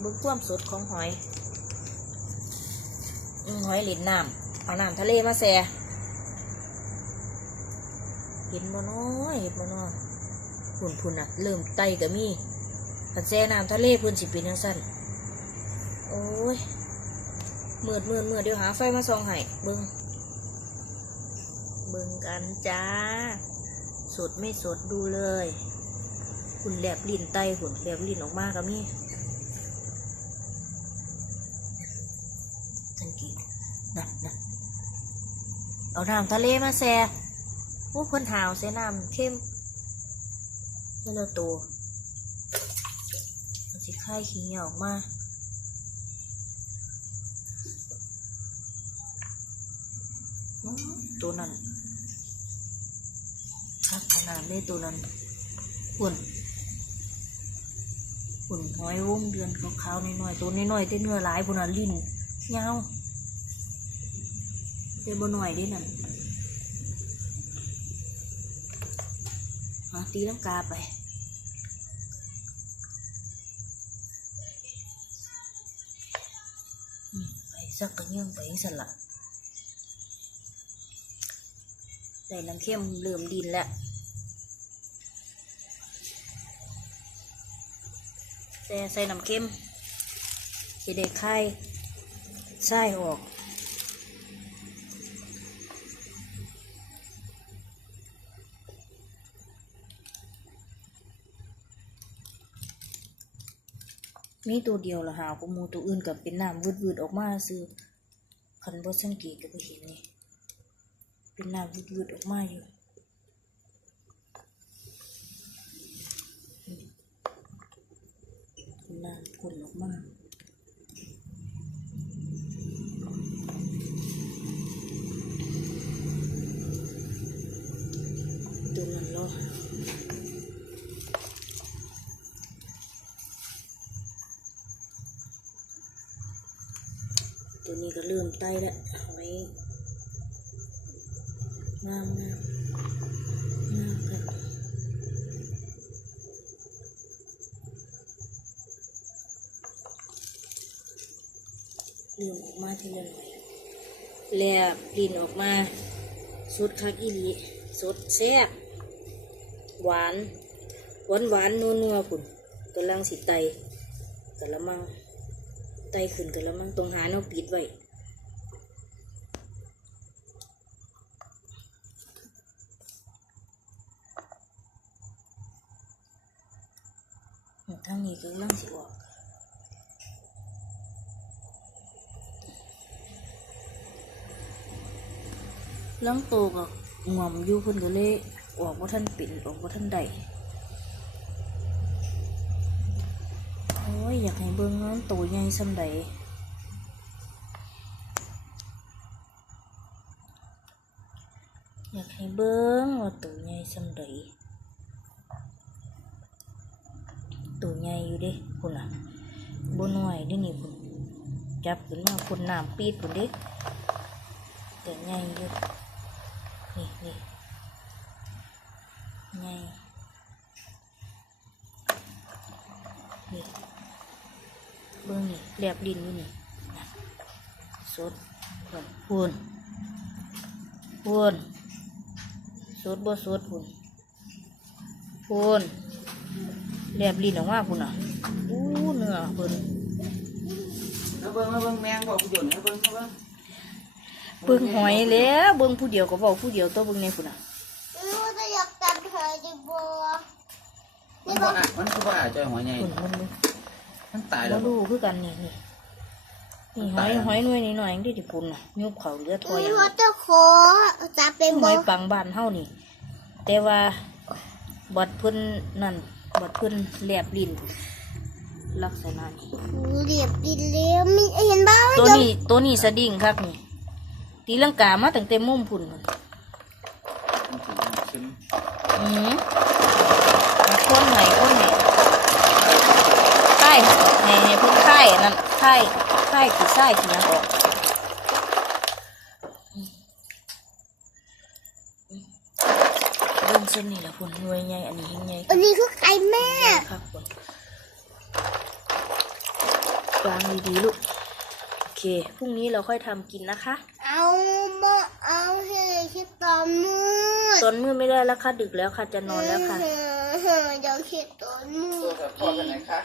เบิ่งความสดของหอยหอยหลินน้ำเอาน้ำทะเลมาแซ่เห็นบ่น้อยเห็นบ่น้อยพุ่นอ่ะเริ่มไตก็มีผัดแซ่น้ำทะเลพุ่นสิเป็นจังซั่นโอ้ยมืดเดี๋ยวหาไฟมาส่องให้เบิ่งกันจ้าสดไม่สดดูเลยหุ่นแลบลิ้นไตหุ่นแลบลิ้นออกมาก็มีสังเกตนั่นเอาน้ำทะเลมาแซ่พวกคนหาวใส่น้ำเข้มแล้วเราตัวมันสิค่ายขี้เหนียวออกมาตัวนั้นครับขนาดเลยตัวนั้นหุ่นหอยวงเดือนขาวๆน้อยๆตัวน้อยๆแต่เนื้อหลายพุ่นน่ะลิ้นยาวแต่บ่น้อยเด้นั่นตีลังกาไปสักกระเยื่องไปสลัดได้น้ำเข้มเริ่มดินแล้วแต่ใส่น้ำเข้มจะได้ไข่ไส้ออกมีตัวเดียวละหาวกูมูตัวอื่นกับเป็นน้ำวืดออกมาซื้อคันบดสังเกตก็ไปเห็นนี่เป็นน้ำวืดออกมาอยู่น้ำพ่นออกมาตัวนั้นเนาะตัวนี้ก็เริ่มไตแล้วหอยงามกันเลื่อมออกมาทีละหน่อยแลบดินออกมาสดคักอีหลีสดแซ่บหวานนัวพุ่นกำลังสิไตกะละมังไตขึ้นกะละมังตรงหาเนาปิดไว้ทางนี้กำลังสิออกล้างโตก็ง่อมอยู่คนก็เลยออกว่าท่านปิ่นออกว่าท่านใดโอ้ยอยากให้เบิ้งน้องโตใหญ่ซ้ำใดอยากให้เบิ้งว่าโตใหญ่ซ้ำใดโตใหญ่อยู่เด้คุณอ่ะบ่น้อยนี่นี่คุณจับขึ้นมาคุณน้ำปีดคุณเด้แต่ใหญ่อยู่นี่ใหญ่นี่เบิ้งนี่แลบดินอยู่นี่สดพูนสดบ่สดพูนแลบดินออกมาพูนอ่ะเนื้อพูนเบิ่งแมงบอกผู้เดียวเบิ่งหอยแล้วเบิ่งผู้เดียวก็บอกผู้เดียวตัวเบิ่งในพูนอ่ะจะอยากตัดหอยดิบัวมันคือว่าอาจจะหอยใหญ่มันตายแล้วดูคือกันนี่หอยหน่วยหน่อยที่ที่พูนอ่ะยุบเขาเหลือทอยเขาจะขอจับเป็นหอยปังบ้านเฮานี่แต่ว่าบัดเพิ่นนั่นบัดเพิ่นแลบลิ้นลักษณะนี้เรียบดินเลี้ยวมีเห็นบ้างตัวนี้สะดิ่งครับนี่ตีลังกามาตั้งแต่มุมพุ่นคนไหนไข่ให้เพิ่งไข่นั่นไข่คือไส้ที่นั่นออกเริ่มเส้นนี่แหละพุ่นหน่วยใหญ่อันนี้ยิ่งใหญ่อันนี้คือไข่แม่ครับพุ่น วางดีๆลูกโอเคพรุ่งนี้เราค่อยทำกินนะคะ เอาบ่เอาให้คิดตอนมืด ตอนมืดไม่ได้แล้วค่ะดึกแล้วค่ะจะนอนแล้วค่ะ เดี๋ยวคิดตอนมื ตัว ด กับพ่อกันไหนคะ